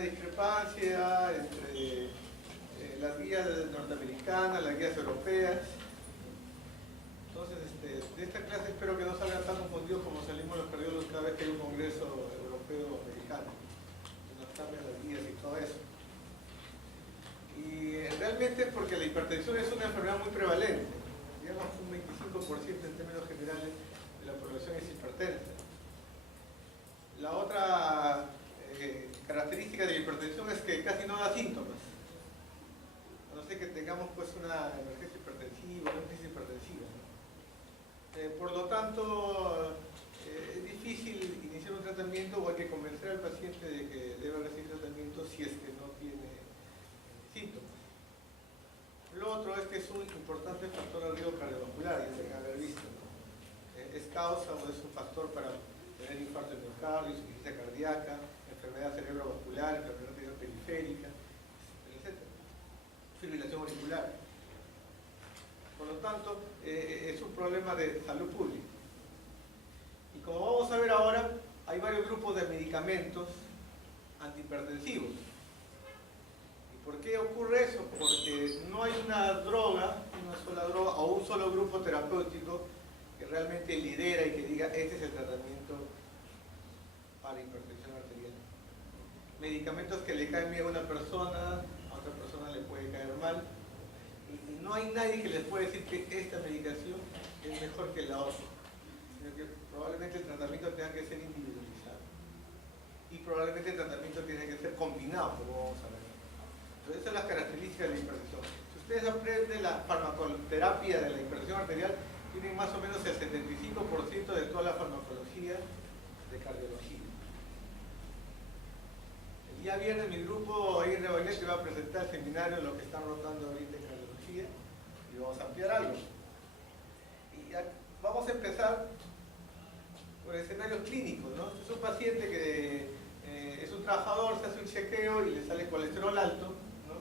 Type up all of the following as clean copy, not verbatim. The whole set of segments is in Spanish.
discrepancia entre las guías norteamericanas, las guías europeas. Entonces, de esta clase espero que no salgan tan confundidos como salimos los cardiólogos cada vez que hay un congreso europeo o americano, que nos cambian las guías y todo eso. Y realmente es porque la hipertensión es una enfermedad muy prevalente, digamos un 25% en términos generales de la población es hipertensa. La otra característica de la hipertensión es que casi no da síntomas, a no ser que tengamos pues una emergencia hipertensiva, una crisis hipertensiva, ¿no? Por lo tanto, es difícil iniciar un tratamiento o hay que convencer al paciente de que debe recibir tratamiento si es que no tiene síntomas. Lo otro es que es un importante factor de riesgo cardiovascular, ya se deben haber visto, ¿no? Es causa o es un factor para tener infarto de miocardio, insuficiencia cardíaca, enfermedad cerebrovascular, enfermedad arterial periférica, etc. Fibrilación auricular. Por lo tanto, es un problema de salud pública. Y como vamos a ver ahora, hay varios grupos de medicamentos antihipertensivos. ¿Y por qué ocurre eso? Porque no hay una sola droga o un solo grupo terapéutico que realmente lidera y que diga este es el tratamiento para hipertensión arterial. Medicamentos que le caen bien a una persona, a otra persona le puede caer mal, y no hay nadie que les pueda decir que esta medicación es mejor que la otra, sino que probablemente el tratamiento tenga que ser individualizado y probablemente el tratamiento tiene que ser combinado, como vamos a ver. Entonces, esas son las características de la hipertensión. Si ustedes aprenden la farmacoterapia de la hipertensión arterial, tienen más o menos el 75% de toda la farmacología de cardiología. El día viernes mi grupo ahí en Rebañete va a presentar el seminario de lo que están rotando ahorita en cardiología y vamos a ampliar algo. Y vamos a empezar por escenarios clínicos, ¿no? Es un paciente que es un trabajador, se hace un chequeo y le sale colesterol alto, ¿no?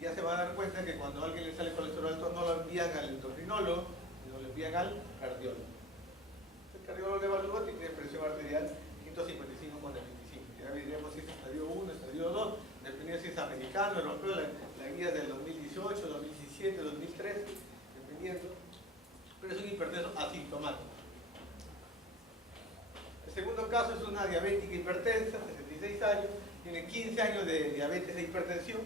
Ya se va a dar cuenta que cuando a alguien le sale colesterol alto no lo envían al endocrinólogo, sino lo envían al cardiólogo. El cardiólogo le evalúa, tiene presión arterial 155 con el 25. Ya diríamos si es estadio 1, estadio 2, dependiendo si es americano, europeo, la guía del 2018, 2017, 2013, dependiendo. Pero es un hipertenso asintomático. El segundo caso es una diabética hipertensa, 66 años, tiene 15 años de diabetes e hipertensión,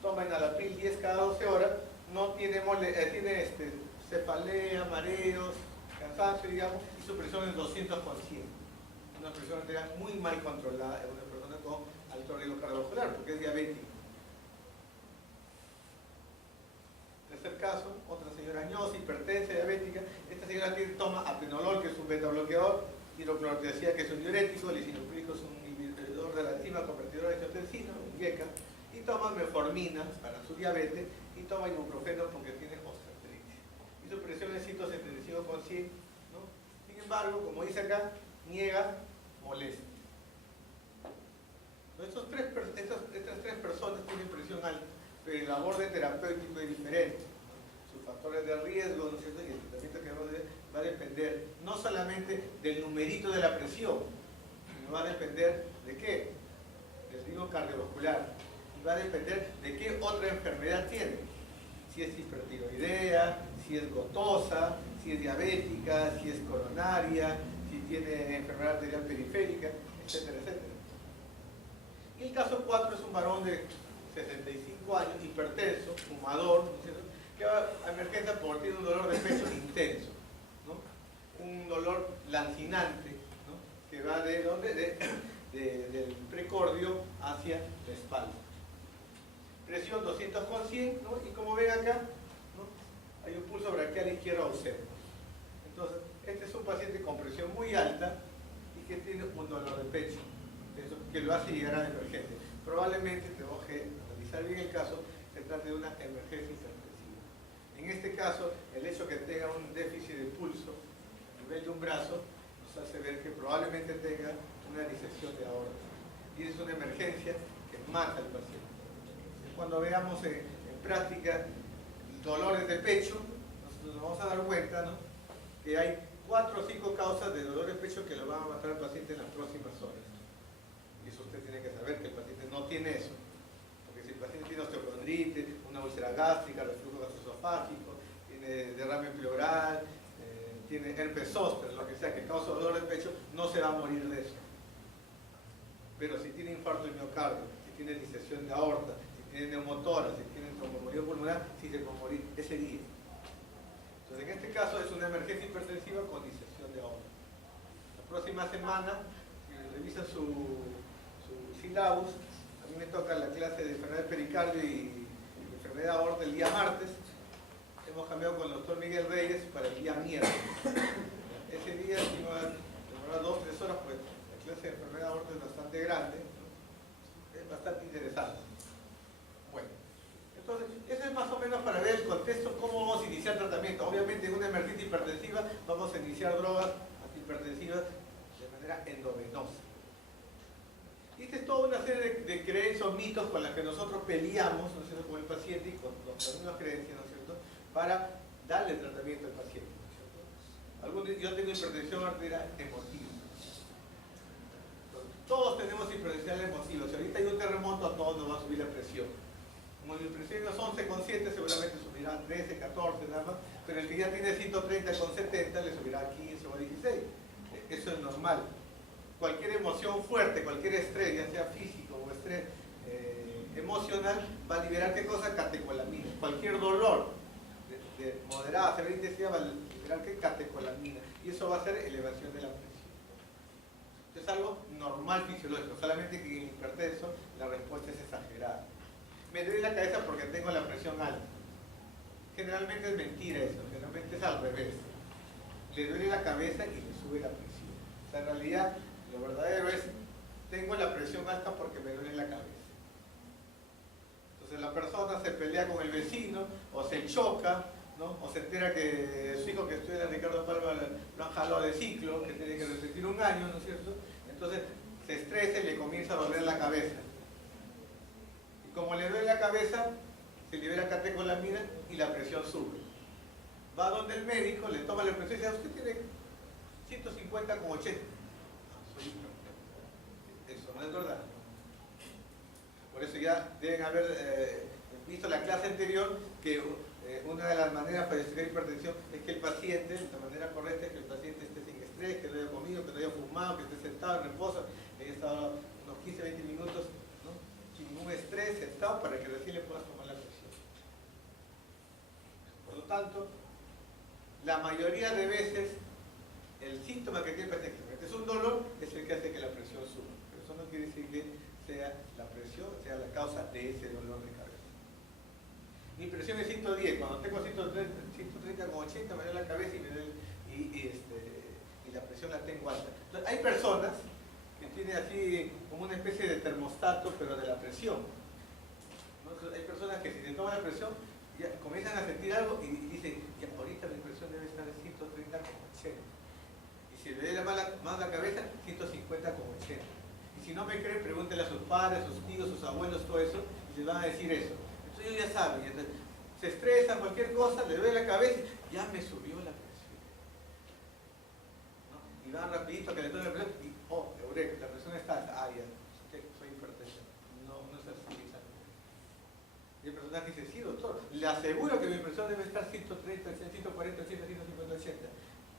toma enalapril 10 cada 12 horas, no tiene, tiene cefalea, mareos, cansancio, digamos, y su presión es 200 con 100. Una presión arterial muy mal controlada en una persona con alto riesgo cardiovascular, porque es diabética. Tercer caso, otra señora añosa, hipertensa, diabética. Esta señora toma atenolol, que es un beta bloqueador, hidroclorotiazida, que es un diurético, lisinopril, es un inhibidor de la enzima convertidora de angiotensina, un GECA, y toma metformina para su diabetes, y toma ibuprofeno porque tiene osteoartritis. Y su presión es 175 con 100, ¿no? Sin embargo, como dice acá, niega molestia. Estas tres personas tienen presión alta, pero el aborde terapéutico es diferente, ¿no? Sus factores de riesgo, ¿no es cierto? Y el tratamiento que va a depender no solamente del numerito de la presión, sino va a depender de qué, del riesgo cardiovascular, y va a depender de qué otra enfermedad tiene, si es hipertiroidea, si es gotosa, si es diabética, si es coronaria, si tiene enfermedad arterial periférica, etcétera, etcétera. Y el caso 4 es un varón de 65 años, hipertenso, fumador, ¿no es cierto?, que va a emergencia porque tiene un dolor de pecho intenso, ¿no? Un dolor lancinante, ¿no?, que va de ¿dónde? Del precordio hacia la espalda. Presión 200 con 100, ¿no? Y como ven acá, ¿no?, hay un pulso braquial izquierdo ausente. Entonces, este es un paciente con presión muy alta y que tiene un dolor de pecho, eso que lo hace llegar a la emergencia. Probablemente, tenemos que analizar bien el caso, se trata de una emergencia hipertensiva. En este caso, el hecho que tenga un déficit de pulso a nivel de un brazo nos hace ver que probablemente tenga una disección de aorta. Y es una emergencia que mata al paciente. Cuando veamos en práctica dolores de pecho, nos vamos a dar cuenta, ¿no?, que hay 4 o 5 causas de dolor de pecho que lo van a matar al paciente en las próximas horas. Y eso usted tiene que saber, que el paciente no tiene eso. gástrica, reflujo gastroesofágico, tiene derrame pleural, tiene herpes zóster, lo que sea que causa dolor de pecho, no se va a morir de eso. Pero si tiene infarto de miocardio, si tiene disección de aorta, si tiene neumotórax, si tiene tromboembolia pulmonar, sí se puede morir ese día. Entonces, en este caso es una emergencia hipertensiva con disección de aorta. La próxima semana, si revisan su sílabus, a mí me toca la clase de enfermedad del pericardio y enfermedad de aorta el día martes. Hemos cambiado con el doctor Miguel Reyes para el día miércoles. Ese día si va a demorar 2 o 3 horas, pues la clase de enfermedad de aorta es bastante grande, ¿no? Es bastante interesante. Bueno, entonces, eso es más o menos para ver el contexto, cómo vamos a iniciar tratamiento. Obviamente en una emergencia hipertensiva vamos a iniciar drogas antihipertensivas de manera endovenosa. Y esta es toda una serie de creencias o mitos con las que nosotros peleamos, ¿no es cierto?, con el paciente y con las mismas creencias, ¿no es cierto?, para darle tratamiento al paciente, ¿no es cierto? Yo tengo hipertensión arterial emotiva. Todos tenemos hipertensión emotiva. Si ahorita hay un terremoto, a todos nos va a subir la presión. Como mi presión es 11,7, seguramente subirá a 13, 14 nada más, pero el que ya tiene 130,70 le subirá a 15 o a 16. Eso es normal. Cualquier emoción fuerte, cualquier estrés, ya sea físico o estrés emocional, va a liberar ¿qué cosa? Catecolamina. Cualquier dolor de moderada a severa intensidad va a liberar ¿qué? Catecolamina. Y eso va a ser elevación de la presión. Esto es algo normal fisiológico, solamente que en el hipertenso la respuesta es exagerada. Me duele la cabeza porque tengo la presión alta. Generalmente es mentira eso, generalmente es al revés. Le duele la cabeza y le sube la presión. O sea, en realidad, lo verdadero es, tengo la presión alta porque me duele la cabeza. Entonces la persona se pelea con el vecino, o se choca, ¿no? O se entera que su hijo que estudia en Ricardo Palma lo han jalado de ciclo, que tiene que repetir un año, ¿no es cierto? Entonces se estresa y le comienza a doler la cabeza. Y como le duele la cabeza, se libera catecolamina y la presión sube. Va donde el médico, le toma la presión y dice, usted tiene 150,80. Eso no es verdad. Por eso ya deben haber visto la clase anterior que una de las maneras para diagnosticar hipertensión es que el paciente, la manera correcta es que el paciente esté sin estrés, que no haya comido, que no haya fumado, que esté sentado en reposo, que haya estado unos 15-20 minutos, ¿no?, sin ningún estrés, sentado, para que recién le puedas tomar la presión. Por lo tanto, la mayoría de veces el síntoma que tiene el paciente, que es un dolor, es el que hace que la presión suba. Pero eso no quiere decir que sea la presión, sea la causa de ese dolor de cabeza. Mi presión es 110, cuando tengo 130,80 me duele la cabeza y la presión la tengo alta. Entonces, hay personas que tienen así como una especie de termostato, pero de la presión, ¿no? Entonces, hay personas que si se toman la presión, ya comienzan a sentir algo y dicen, ya ahorita mi presión debe estar en 130,80. Y si le duele más la cabeza, 150,80. Y si no me creen, pregúntenle a sus padres, sus tíos, sus abuelos, todo eso, y les van a decir eso. Entonces ellos ya saben, entonces, se estresa, cualquier cosa, le duele la cabeza, ya me subió la presión, ¿no? Y van rapidito que le tomen la presión y, oh, eureka, la presión está alta, ya, soy hipertenso. No es así. Y el personaje dice, sí doctor, le aseguro que mi presión debe estar 130, 140, 150, 180.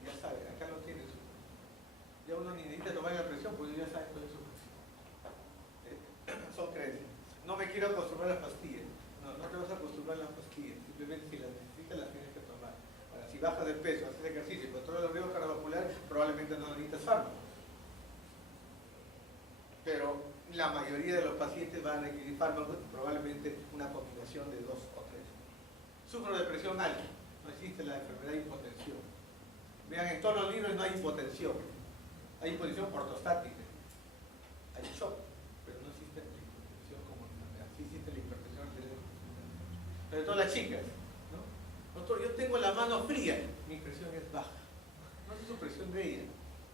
Ya sabe, acá lo tiene su. Ya uno ni necesita tomar la presión, porque ya sabe cuál es su presión. Son creencias. No me quiero acostumbrar a las pastillas. No te vas a acostumbrar a las pastillas. Simplemente si las necesitas, las tienes que tomar. Ahora, si bajas de peso, haces ejercicio y controlas los riesgos cardiovasculares, probablemente no necesitas fármacos. Pero la mayoría de los pacientes van a requerir fármacos, probablemente una combinación de 2 o 3. Sufro de presión alta. No existe la enfermedad de hipotensión. Vean, en todos los libros no hay hipotensión. Hay hipotensión ortostática. Hay shock, pero no existe la hipotensión como enfermedad. Sí existe la hipertensión arterial. Pero todas las chicas, ¿no? Doctor, yo tengo la mano fría, mi presión es baja. No es su presión de ella.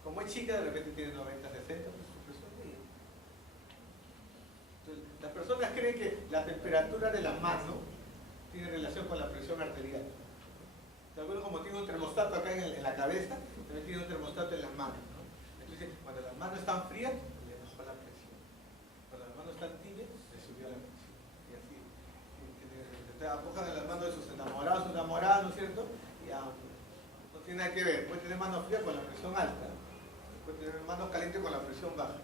Como es chica, de repente tiene 90, 60, pues su presión de ella. Entonces, las personas creen que la temperatura de la mano tiene relación con la presión arterial. Algunos, como tiene un termostato acá en la cabeza, también tiene un termostato en las manos, ¿no? Entonces, cuando las manos están frías, le bajó la presión. Cuando las manos están tibias, le subió la presión. Y así. Apojan a la nada que ver. Puede tener mano fría con la presión alta, puede tener mano caliente con la presión baja.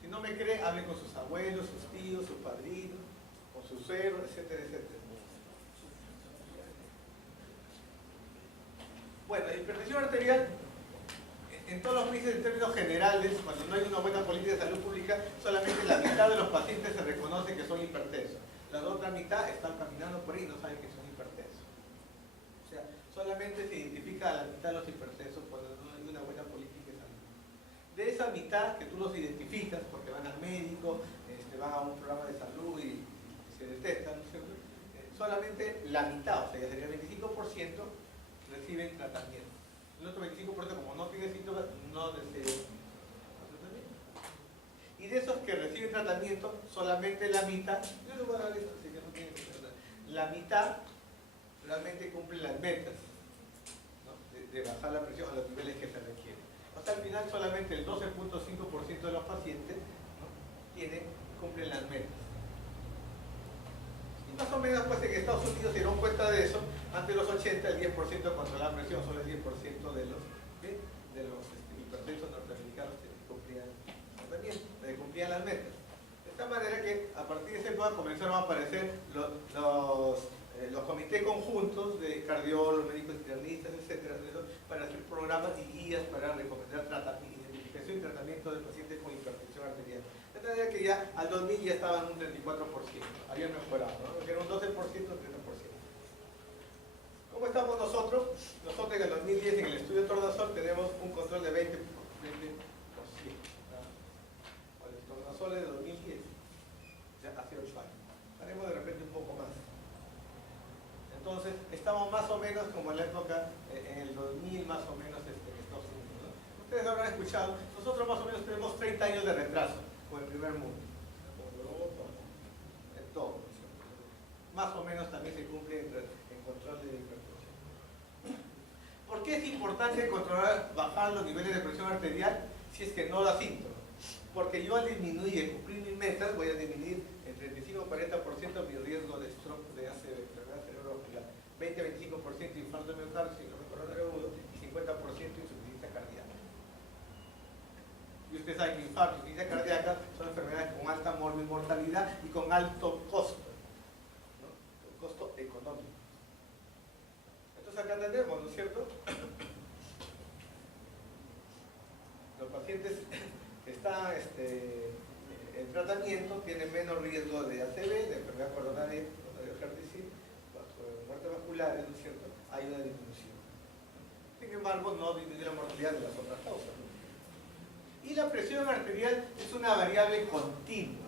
Si no me cree, hable con sus abuelos, sus tíos, sus padrinos, con sus suegros, etcétera, etcétera. Bueno, la hipertensión arterial, en todos los países en términos generales, cuando no hay una buena política de salud pública, solamente la mitad de los pacientes se reconoce que son hipertensos. La otra mitad están caminando por ahí y no saben que son hipertensos. O sea, solamente se identifica a la mitad de los hipertensos cuando no hay una buena política de salud. De esa mitad que tú los identificas porque van al médico, van a un programa de salud y se detectan, ¿no es cierto? Solamente la mitad, o sea, ya sería el 25%, reciben tratamiento. El otro 25%, como no tiene síntomas, no reciben tratamiento. Y de esos que reciben tratamiento, solamente la mitad, yo no voy a dar esto, así que no tiene que ser, la mitad realmente cumple las metas, ¿no? de bajar la presión a los niveles que se requieren. O sea, al final solamente el 12.5% de los pacientes, ¿no? cumplen las metas. Y más o menos pues en Estados Unidos se dieron cuenta de eso. Antes de los 80 el 10% controlaba la presión, solo el 10% de los hipertensos norteamericanos cumplían las metas. De esta manera que a partir de esa época comenzaron a aparecer los comités conjuntos de cardiólogos, médicos internistas, etcétera, para hacer programas y guías para recomendar identificación y tratamiento de pacientes con hipertensión arterial. De tal manera que ya al 2000 ya estaban un 34%, habían mejorado, ¿no? Que era un 12%, 30%. ¿Cómo estamos nosotros? Nosotros en el 2010 en el estudio Tornasol tenemos un control de 20%. Con el Tornasol de 2010, ya hace 8 años. Haremos de repente un poco más. Entonces, estamos más o menos como en la época, en el 2000 más o menos en Estados Unidos, ¿no? Ustedes habrán escuchado, nosotros más o menos tenemos 30 años de retraso con el primer mundo. Con Europa, en todo. Más o menos también se cumple en control de hipertensión. ¿Por qué es importante bajar los niveles de presión arterial si es que no da síntomas? Porque yo al disminuir y cumplir mis metas voy a disminuir en 35 o 40% mi riesgo de stroke, de ACV, enfermedad cerebrovascular, 20-25% infarto de miocardio, síndrome coronario agudo y 50% insuficiencia cardíaca. Y usted sabe que infarto y insuficiencia cardíaca son enfermedades con alta mortalidad y con alto costo, ¿no? Un costo económico. Entonces acá tenemos, ¿no es cierto? Los pacientes que están en tratamiento tienen menos riesgo de ACV, de enfermedad coronaria, muerte vascular, ¿no es cierto? Hay una disminución. Sin embargo, no disminuye la mortalidad de las otras causas. Y la presión arterial es una variable continua.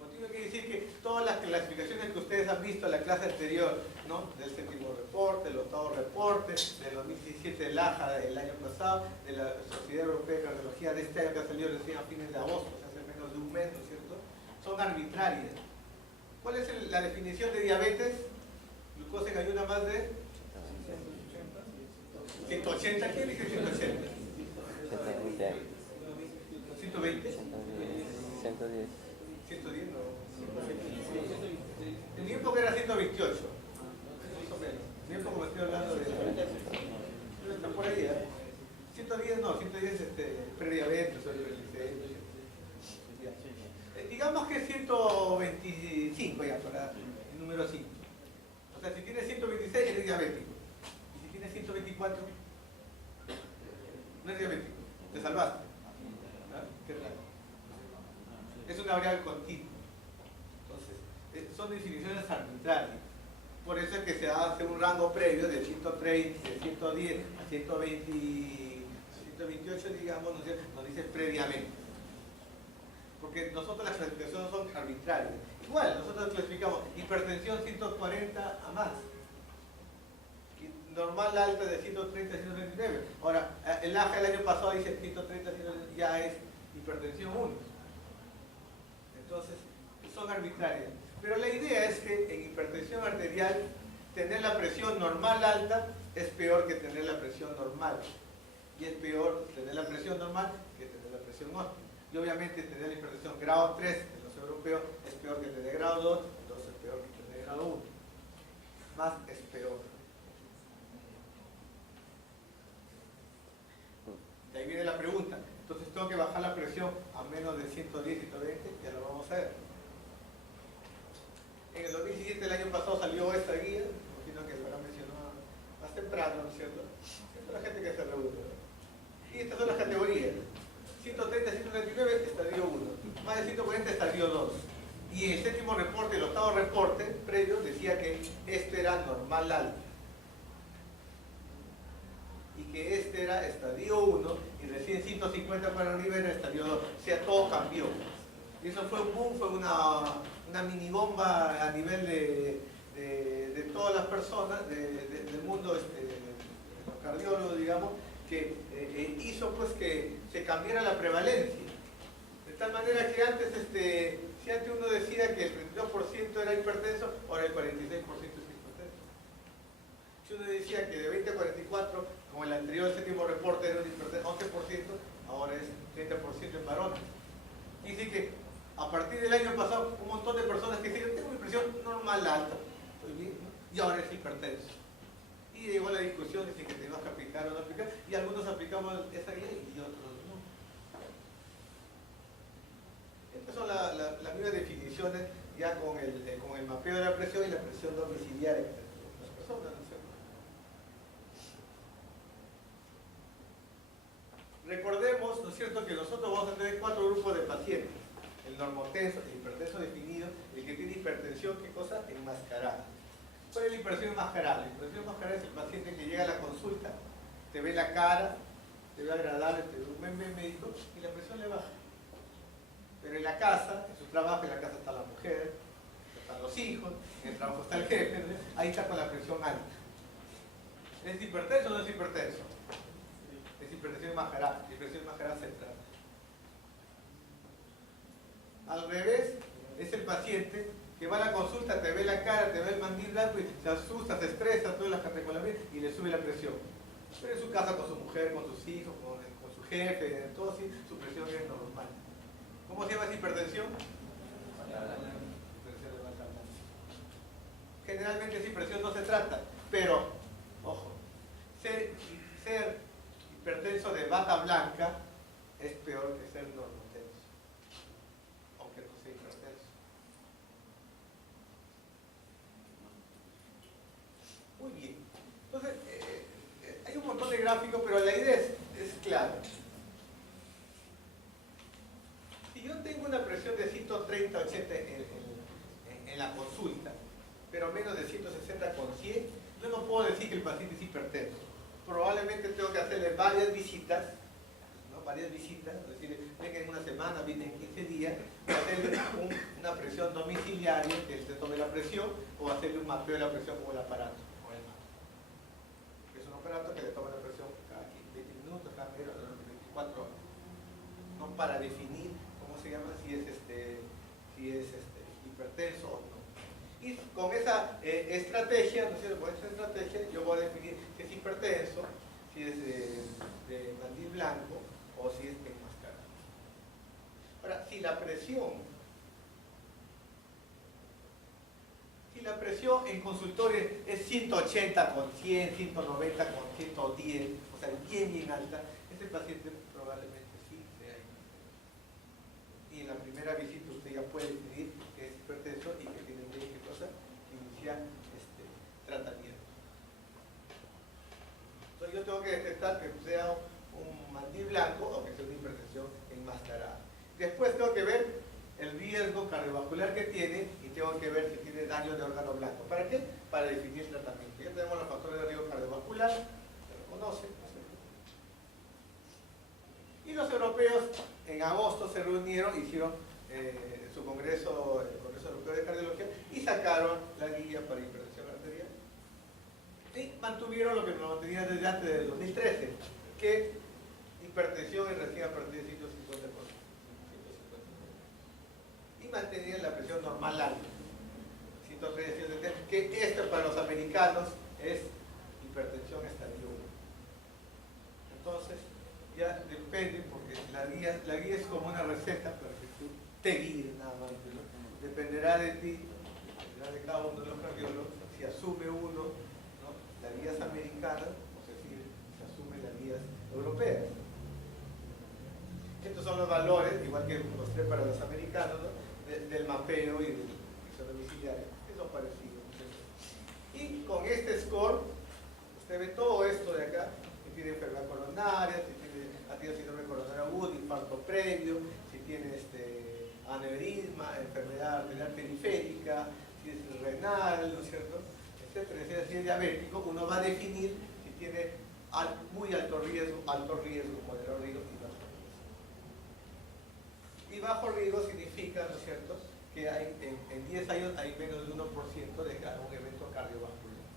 Continua quiere decir que todas las clasificaciones que ustedes han visto en la clase anterior, ¿no? Del séptimo reporte, del octavo reporte, del 2017 del AJA del año pasado, de la Sociedad Europea de Cardiología de este año que ha salido recién a fines de agosto, hace menos de un mes, ¿no es cierto? Son arbitrarias. ¿Cuál es la definición de diabetes? Glucosa en ayuna más de 180. ¿Quién dice 180? 120. 110. 110 no. En mi época era 128. Más o menos. En mi época me estoy hablando de. Está por ahí, ¿eh? 110 no, 110 es prediabetes o hiperglicemia. Digamos que es 125 ya para el número 5. O sea, si tienes 126 eres diabético. Y si tienes 124, no eres diabético. Te salvaste. ¿Ah? Qué raro. Es una variable continua. Entonces, son definiciones arbitrarias. Por eso es que se hace un rango previo de 130, de 110 a 120, 128, digamos, nos dice previamente. Porque nosotros las clasificaciones son arbitrarias. Igual, nosotros clasificamos hipertensión 140 a más. Y normal alta de 130 a 139. Ahora, el AJA el año pasado dice 130 a 139, ya es hipertensión 1. Entonces, son arbitrarias. Pero la idea es que en hipertensión arterial, tener la presión normal alta es peor que tener la presión normal. Y es peor tener la presión normal que tener la presión óptima. Y obviamente tener la hipertensión grado 3 en los europeos es peor que tener grado 2, entonces es peor que tener grado 1. Más es peor. la pregunta. Entonces tengo que bajar la presión a menos de 110, 120, ya lo vamos a ver. En el 2017, el año pasado, salió esta guía, imagino que lo habrá mencionado más temprano, ¿no es cierto? Esta es la gente que se reúne, ¿no? Y estas son las categorías. 130, 139, estadio 1. Más de 140, estadio 2. Y el séptimo reporte, el octavo reporte previo, decía que este era normal alto. Y que este era estadio 1 y recién 150 para arriba era estadio 2. O sea, todo cambió. Y eso fue un boom, fue una mini bomba a nivel de todas las personas del mundo, los cardiólogos, digamos, que hizo pues que se cambiara la prevalencia. De tal manera que antes, si antes uno decía que el 32% era hipertenso, ahora el 46% es hipertenso. Si uno decía que de 20 a 44, como el anterior, el séptimo reporte era un hipertenso 11%, ahora es 30% en varones. Y dice que a partir del año pasado, un montón de personas que dicen, tengo mi presión normal alta, estoy bien, ¿no? Y ahora es hipertenso. Y llegó la discusión de si que teníamos que aplicar o no aplicar, y algunos aplicamos esa guía y otros no. Estas son las mismas definiciones ya con el mapeo de la presión y la presión domiciliaria de las personas, ¿no es cierto? Recordemos, ¿no es cierto?, que nosotros vamos a tener 4 grupos de pacientes. El normotenso, el hipertenso definido, el que tiene hipertensión, ¿qué cosa? Enmascarada. ¿Cuál es la hipertensión enmascarada? La hipertensión enmascarada es el paciente que llega a la consulta, te ve la cara, te ve agradable, te ve un buen médico y la presión le baja. Pero en la casa, en su trabajo, en la casa está la mujer, están los hijos, en el trabajo está el jefe, ¿no? Ahí está con la presión alta. ¿Es hipertenso o no es hipertenso? Es hipertensión enmascarada, hipertensión enmascarada central. Al revés, es el paciente que va a la consulta, te ve la cara, te ve el mandil blanco y se asusta, se estresa, todas las categorías y le sube la presión. Pero en su casa con su mujer, con sus hijos, con su jefe, todo así, su presión es normal. ¿Cómo se llama esa hipertensión? Hipertensión de bata blanca. Generalmente esa hipertensión no se trata, pero, ojo, ser hipertenso de bata blanca es peor que ser normotenso, aunque no sea hipertenso. Muy bien. Entonces, hay un montón de gráficos, pero la idea es clara. Si yo tengo una presión de 130, 80 en la consulta, pero menos de 160 con 100, yo no puedo decir que el paciente es hipertenso. Probablemente tengo que hacerle varias visitas, ¿no? Varias visitas, es decir, venga en una semana, viene en 15 días, o hacerle una presión domiciliaria, que él se tome la presión, o hacerle un mapeo de la presión con el aparato. Es un aparato que le toma la presión cada 20 minutos, cada media hora, 24 horas. No para definir cómo se llama, si es hipertenso o no. Y con esa estrategia, ¿no es cierto? Con esa estrategia yo voy a definir si es hipertenso, si es de mandil blanco o si es enmascarado. Ahora, si la presión en consultorio es 180 con 100, 190 con 110, o sea, bien alta, ese paciente probablemente sí sea hipertenso. Y en la primera visita usted ya puede definir que es hipertenso y que tiene que iniciar tratamiento. Entonces yo tengo que detectar que sea un mandil blanco o que sea una hipertensión enmascarada. Después tengo que ver el riesgo cardiovascular que tiene y tengo que ver si tiene daño de órgano blanco. ¿Para qué? Para definir el tratamiento. Ya tenemos los factores de riesgo cardiovascular, se lo conocen, ¿no? Y los europeos en agosto se reunieron, hicieron su congreso, el Congreso Europeo de Cardiología, y sacaron la guía para hipertensión arterial. Y mantuvieron lo que nos mantenía desde antes del 2013, que hipertensión es recién a partir de 150 por 150. Y mantenían la presión normal alta, 130, 170, que esto para los americanos es hipertensión estadio 1. Entonces, ya depende, porque la guía es como una receta para que tú te guíes nada más, ¿no? Dependerá de ti, dependerá de cada uno de los cardiólogos, si asume uno, ¿no?, las guías americanas, o sea, si asume las guías europeas. son los valores, igual que mostré para los americanos, ¿no? Del mapeo y del examen domiciliario, que son parecidos. Y con este score, usted ve todo esto de acá, si tiene enfermedad coronaria, si ha tenido síndrome coronario agudo, infarto previo, si tiene aneurisma, enfermedad arterial periférica, si es renal, ¿no es cierto?, etcétera. Si es diabético, uno va a definir si tiene muy alto riesgo, moderado riesgo y bajo riesgo. Y bajo riesgo significa, ¿no es cierto?, que en 10 años hay menos del 1% de un evento cardiovascular.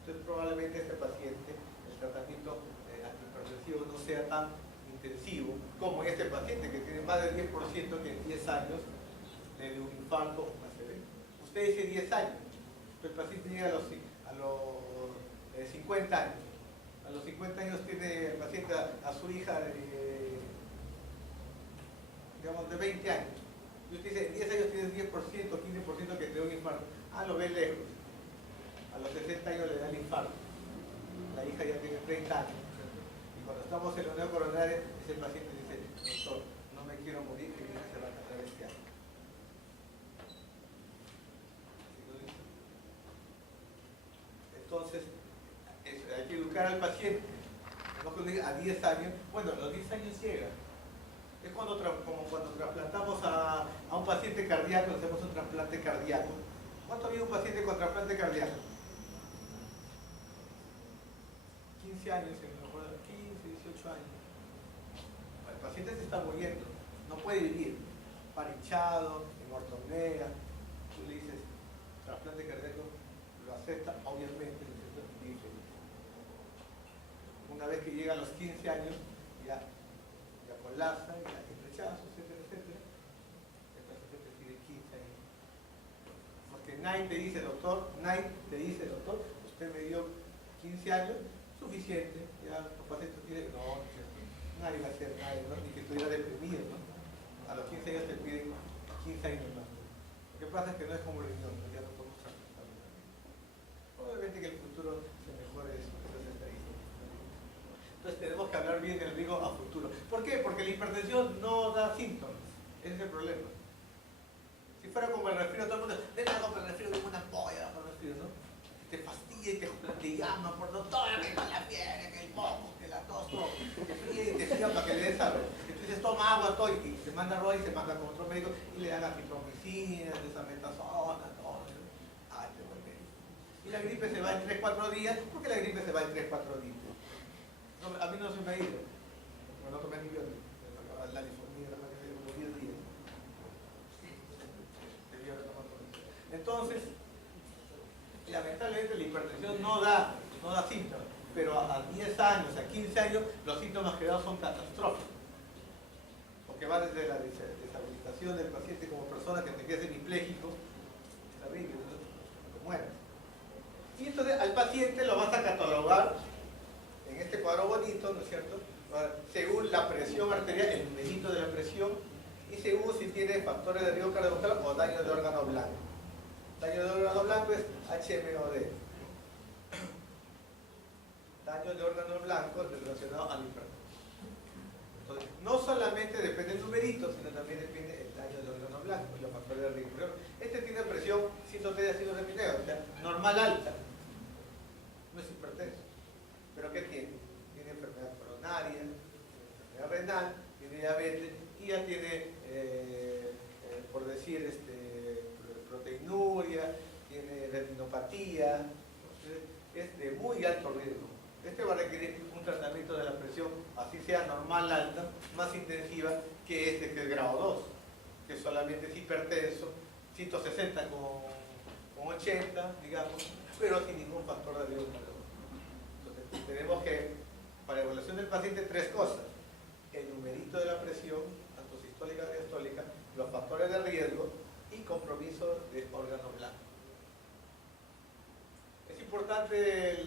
Entonces probablemente este paciente, el tratamiento antihipertensivo no sea tan intensivo como este paciente que tiene más del 10% que en 10 años le dé un infarto o más severo. Usted dice 10 años, pero el paciente llega a los 50 años. A los 50 años tiene el paciente a su hija digamos de 20 años. Y usted dice, en 10 años tienes 10%, 15% que te da un infarto. Lo ve lejos. A los 60 años le da el infarto. La hija ya tiene 30 años. Y cuando estamos en la unidad coronaria, ese paciente dice, doctor, no me quiero morir, que mi hija se va a casar este año. Entonces, hay que educar al paciente. No que a 10 años, bueno, a los 10 años llega. Es como cuando trasplantamos a un paciente cardíaco, hacemos un trasplante cardíaco. ¿Cuánto vive un paciente con trasplante cardíaco? 15 años, se me acuerdo, 15, 18 años. El paciente se está muriendo, no puede vivir. Parinchado, hemortomía. Tú le dices, trasplante cardíaco, lo acepta, obviamente, dice. Una vez que llega a los 15 años, ya colapsa, ya hay rechazo, etcétera, etcétera. El paciente pide 15 años. Porque nadie te dice, doctor, usted me dio 15 años, suficiente, ya los pacientes tienen, no, nadie va a hacer nada, ¿no? Ni que estuviera deprimido, ¿no? A los 15 años te piden 15 años más. Lo que pasa es que no es como el riñón, ya no podemos tratar. Obviamente que el futuro se mejore eso, esas estadísticas. Entonces tenemos que hablar bien del riesgo a futuro. ¿Por qué? Porque la hipertensión no da síntomas. Ese es el problema. Si fuera como el resfriado, todo el mundo, denle algo para el resfriado, como una polla para el resfriado, ¿no? Te fastidia y te llama por todo el que la fiebre, que el moco, que la tos, todo. Te fríe y te fría para que le des algo. Entonces toma agua, todo, y se manda a Roy y se manda con otro médico y le dan acitromicina, desametasona, todo. Ay, te vuelve. Y la gripe se va en 3-4 días. ¿Por qué la gripe se va en 3-4 días? No, a mí no se me ha ido. Bueno, no tomé antibiótico. La disfonía, la que se como 10 días. Entonces, lamentablemente la hipertensión no da síntomas, pero a 10 años, a 15 años, los síntomas que dan son catastróficos. Porque va desde la deshabilitación del paciente como persona que te queda semipléjico, es terrible, ¿no? Te mueres. Y entonces al paciente lo vas a catalogar en este cuadro bonito, ¿no es cierto?, según la presión arterial, el numerito de la presión, y según si tiene factores de riesgo cardiovascular o daño de órgano blanco. Daño de órgano blanco es HMOD. Daño de órgano blanco relacionado al hipertensión. Entonces, no solamente depende del numerito, sino también depende el daño de órgano blanco y los factores de riesgo. Este tiene presión 103 a 129, o sea, normal alta. No es hipertenso. ¿Pero qué tiene? Tiene enfermedad coronaria, tiene enfermedad renal, tiene diabetes y ya tiene, por decir, proteinuria, tiene retinopatía, es de muy alto riesgo. Este va a requerir un tratamiento de la presión, así sea normal alta, más intensiva que este que es grado 2, que solamente es hipertenso, 160 con 80, digamos, pero sin ningún factor de riesgo. Entonces, tenemos que, para la evaluación del paciente, 3 cosas: el numerito de la presión, tanto sistólica como diastólica, los factores de riesgo y compromiso de órgano blanco. ¿Es importante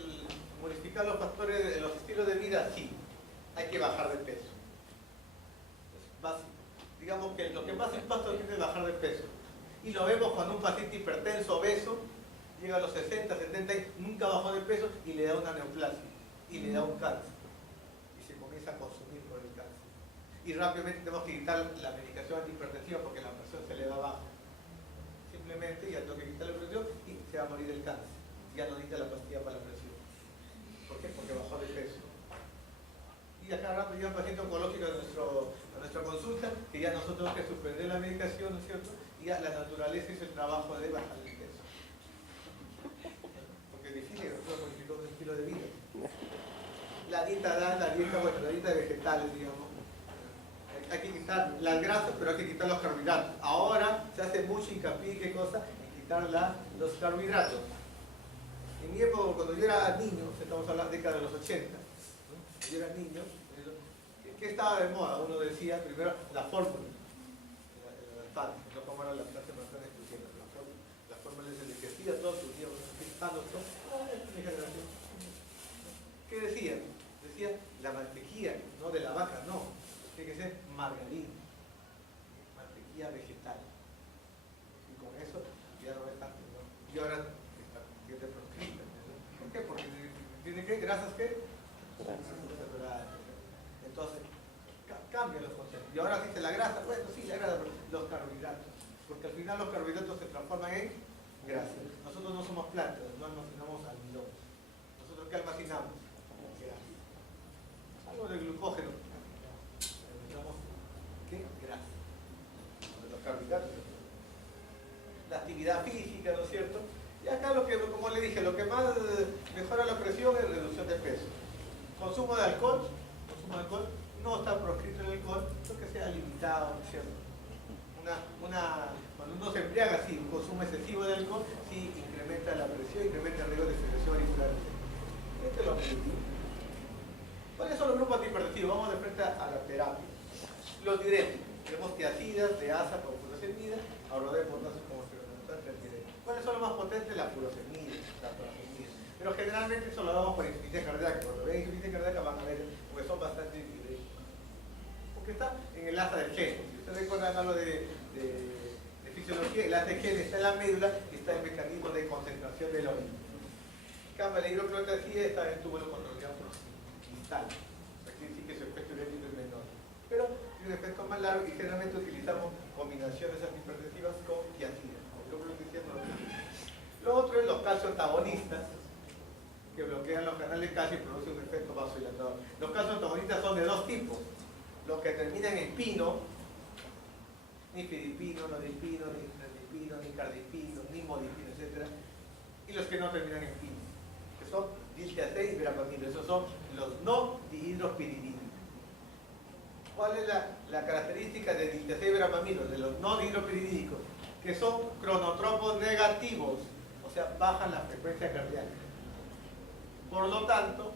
modificar los factores, los estilos de vida? Sí, hay que bajar de peso. Es básico. Digamos que lo que más impacto tiene es bajar de peso. Y lo vemos cuando un paciente hipertenso, obeso, llega a los 60, 70 años, nunca bajó de peso y le da una neoplasia, y le da un cáncer. Y se comienza a consumir por el cáncer. y rápidamente tenemos que quitar la medicación antihipertensiva porque la presión se le va abajo. Simplemente ya tengo que quitar la presión y se va a morir el cáncer. Ya no necesita la pastilla para la presión. ¿Por qué? Porque bajó de peso. Y a cada rato llega un paciente oncológico a nuestra consulta que ya nosotros tenemos que suspender la medicación, ¿no es cierto? Y ya la naturaleza hizo el trabajo de bajar el peso. Porque es difícil, nosotros modificamos el estilo de vida. La dieta la dieta de vegetales, digamos. Hay que quitar las grasas, pero hay que quitar los carbohidratos. Ahora se hace mucho hincapié, ¿qué cosa? En quitar los carbohidratos. En mi época, cuando yo era niño, estamos hablando de la década de los 80, ¿no? Cuando yo era niño, ¿qué estaba de moda? Uno decía primero la fórmula, no como era la clase más exclusiva, la fórmula es el que hacía todos sus días, mi generación. ¿Qué decía? Decía la mantequilla, no de la vaca, no. Tiene que ser margarina, mantequilla vegetal. Y con eso ya no es tanto, ¿no? Y ahora está proscrita. ¿Por qué? Porque tiene que grasas que saturadas. Entonces, cambian los conceptos. Y ahora dice la grasa, bueno, sí, la grasa, pero los carbohidratos. Porque al final los carbohidratos se transforman en grasa. Nosotros no somos plantas, no almacenamos almidón. ¿Nosotros qué almacenamos? Grasa. Algo de glucógeno. ¿Qué? Grasa. Los carbohidratos. La actividad física, ¿no es cierto? Y acá como le dije, lo que más mejora la presión es reducción de peso. Consumo de alcohol no está proscrito el alcohol, lo que sea limitado, ¿no es cierto? Cuando uno se embriaga, sí, un consumo excesivo de alcohol, sí, incrementa la presión, incrementa el riesgo de fibrilación auricular. Este es lo objetivo. ¿Cuáles son los grupos antihipertensivos? Vamos de frente a la terapia. Los diuréticos, tenemos tiazidas, teasa como furosemida, aurodel, potasio como esteroides. ¿Cuáles son los más potentes? La furosemida, la furosemida. Pero generalmente eso lo damos por insuficiencia cardíaca. Cuando ven insuficiencia cardíaca van a ver, porque son bastante diuréticos. Porque está en el asa del gen. Si ustedes recuerdan algo de fisiología, el asa del gen está en la médula y está el mecanismo de concentración de la orina. En cambio, la hidroclorotiazida está en el túbulo controlado por cristal. O sea, quiere decir que su efecto diurético es menor. Pero tiene un efecto más largo y generalmente utilizamos combinaciones antihipertensivas con tiazidas. Lo otro es los calcioantagonistas, que bloquean los canales de calcio y producen un efecto vasodilatador. Los calcioantagonistas son de dos tipos. Los que terminan en pino, ni fidipino, nodipino, ni nandipino, ni cardipino, ni modipino, etc. Y los que no terminan en pino, que son diltiazida y verapamilo. Esos son los no dihidropiridínicos. ¿Cuál es la característica de diltiazida y verapamilo, de los no dihidropiridínicos? Que son cronotropos negativos, o sea, bajan la frecuencia cardíaca. Por lo tanto,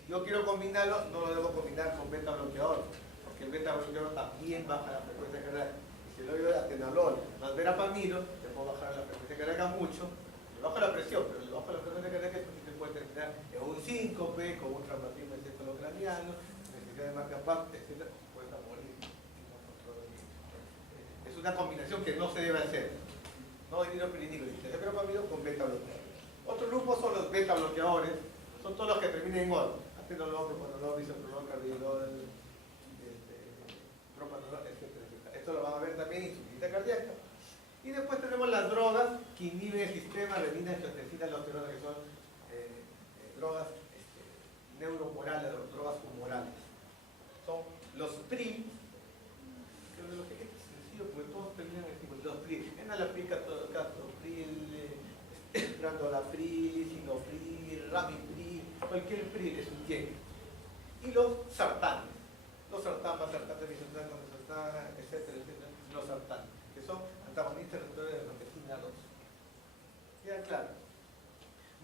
si yo quiero combinarlo, no lo debo combinar con beta bloqueador, porque el beta bloqueador también baja la frecuencia cardíaca. Y si le doy atenolol más verapamilo, le puedo bajar la frecuencia cardíaca mucho, le bajo la presión, pero le bajo la frecuencia cardíaca, entonces se puede terminar en un síncope, con un traumatismo encefalocraniano, necesidad de marcapac, etc. Puede morir. Es una combinación que no se debe hacer. No dihidropiridínico, verapamilo con beta bloqueador. Otro grupo son los beta bloqueadores, son todos los que terminan en ol. Atenolol, propanolol, bisoprolol, carvedilol, propanolol, etc. Esto lo van a ver también en insuficiencia cardíaca. Y después tenemos las drogas que inhiben el sistema, renina, angiotensina, aldosterona, que son drogas neuromorales, drogas humorales. Son los PRI, que es sencillo, porque todos terminan en los PRI. Enalapril, captopril, brandolapril, sinopril, ramipril, cualquier PRI es un tiempo. Y los sartanes. Los sartanes, bisartán, etcétera, los sartanes, que son antagonistas receptores de la proteína 2. ¿Queda claro?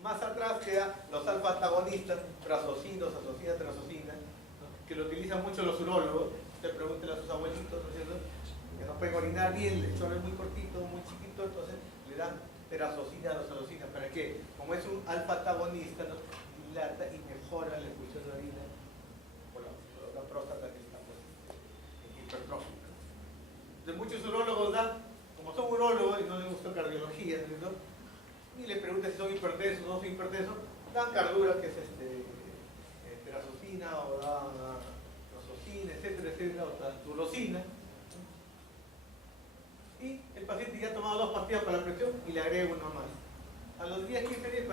Más atrás quedan los alfa-antagonistas, prazosinos, asocinas, trazosinas, ¿no? Que lo utilizan mucho los urólogos. Usted pregúntele a sus abuelitos, ¿no es cierto? Que no pueden orinar bien, el chorro es muy cortito, muy chiquito, entonces le dan terazosina, dosalocina. ¿Para qué? Como es un alfa-antagonista, ¿no? Dilata y mejora la expulsión de orina por la próstata que está hipertrófica. Entonces muchos urólogos dan, como son urólogos y no les gusta cardiología, ¿no? Y le preguntan si son hipertensos o no son hipertensos, dan cardura, que es terazosina, o dan amoxicilina, etcétera, etcétera, o tazulosina. Y el paciente ya ha tomado 2 pastillas para la presión y le agrega una más. A los días 15 días